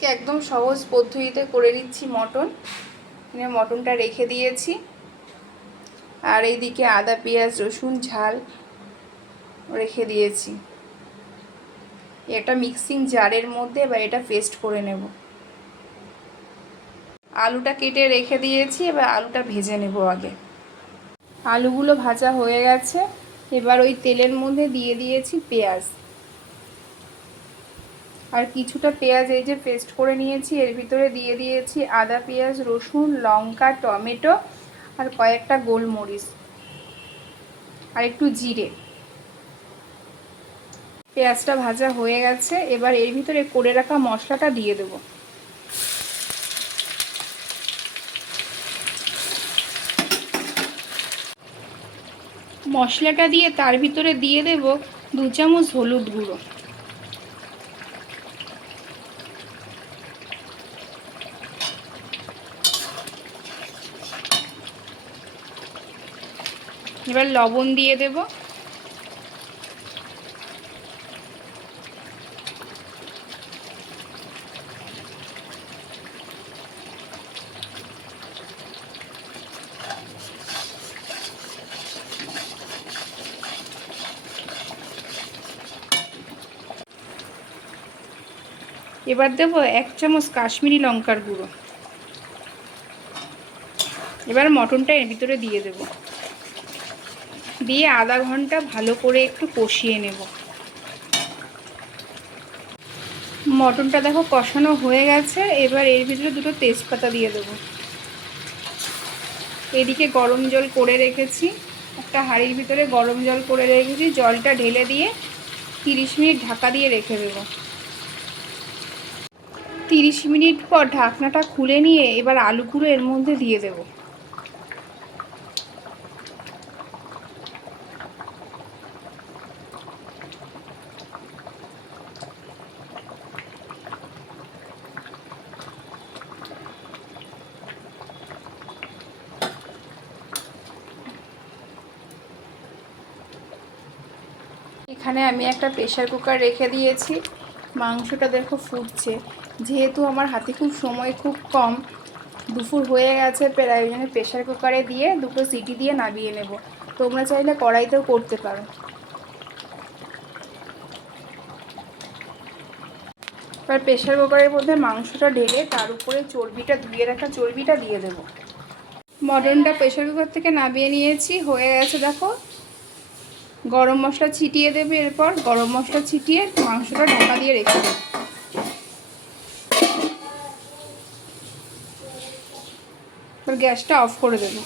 আজকে একদম সহজ পদ্ধতিতে করে নিচ্ছি মটন। এখানে মটনটা রেখে দিয়েছি, আর এইদিকে আদা পেঁয়াজ রসুন ঝাল রেখে দিয়েছি। এটা মিক্সিং জারের মধ্যে এবার এটা পেস্ট করে নেব। আলুটা কেটে রেখে দিয়েছি, এবার আলুটা ভেজে নেব আগে। আলুগুলো ভাজা হয়ে গেছে, এবার ওই তেলের মধ্যে দিয়ে দিয়েছি পেঁয়াজ, আর কিছুটা পেঁয়াজ এই যে পেস্ট করে নিয়েছি এর ভিতরে দিয়ে দিয়েছি আদা পেঁয়াজ রসুন লঙ্কা টমেটো আর কয়েকটা গোলমরিচ আর একটু জিরে। পেঁয়াজটা ভাজা হয়ে গেছে, এবার এর ভিতরে করে রাখা মশলাটা দিয়ে দেব। মশলাটা দিয়ে তার ভিতরে দিয়ে দেব 2 চামচ হলুদ গুঁড়ো, এবার লবণ দিয়ে দেব। এবার দেব 1 চামচ কাশ্মীরি লঙ্কার গুঁড়ো। এবার মটনটা এর ভিতরে দিয়ে দেব, দিয়ে আধা ঘন্টা ভালো করে একটু কষিয়ে নেব। মটনটা দেখো কষানো হয়ে গেছে, এবার এর ভিতরে 2টো তেজপাতা দিয়ে দেব। এদিকে গরম জল করে রেখেছি, একটা হাঁড়ির ভিতরে গরম জল করে রেখেছি, জলটা ঢেলে দিয়ে 30 মিনিট ঢাকা দিয়ে রেখে দেব। 30 মিনিট পর ঢাকনাটা খুলে নিয়ে এবার আলুগুলো এর মধ্যে দিয়ে দেব। এখানে আমি একটা প্রেসার কুকার রেখে দিয়েছি, মাংসটা দেখো ফুটছে। যেহেতু আমার হাতে সময় খুব কম, দুপুর হয়ে গেছে প্রায়, জন্য প্রেসার কুকারে দিয়ে 2টো সিটি দিয়ে নামিয়ে নেব। তোমরা চাইলে কড়াইতেও করতে পারো। এবার প্রেসার কুকারের মধ্যে মাংসটা ঢেলে তার উপরে চর্বিটা ধুয়ে রাখা চর্বিটা দিয়ে দেব। মটনটা প্রেসার কুকার থেকে নামিয়ে নিয়েছি, হয়ে গেছে দেখো। গরম মশলা ছিটিয়ে দেবে, এরপর গরম মশলা ছিটিয়ে মাংসটা ঢাকা দিয়ে রেখে দেবে। এবার গ্যাসটা অফ করে দেবো।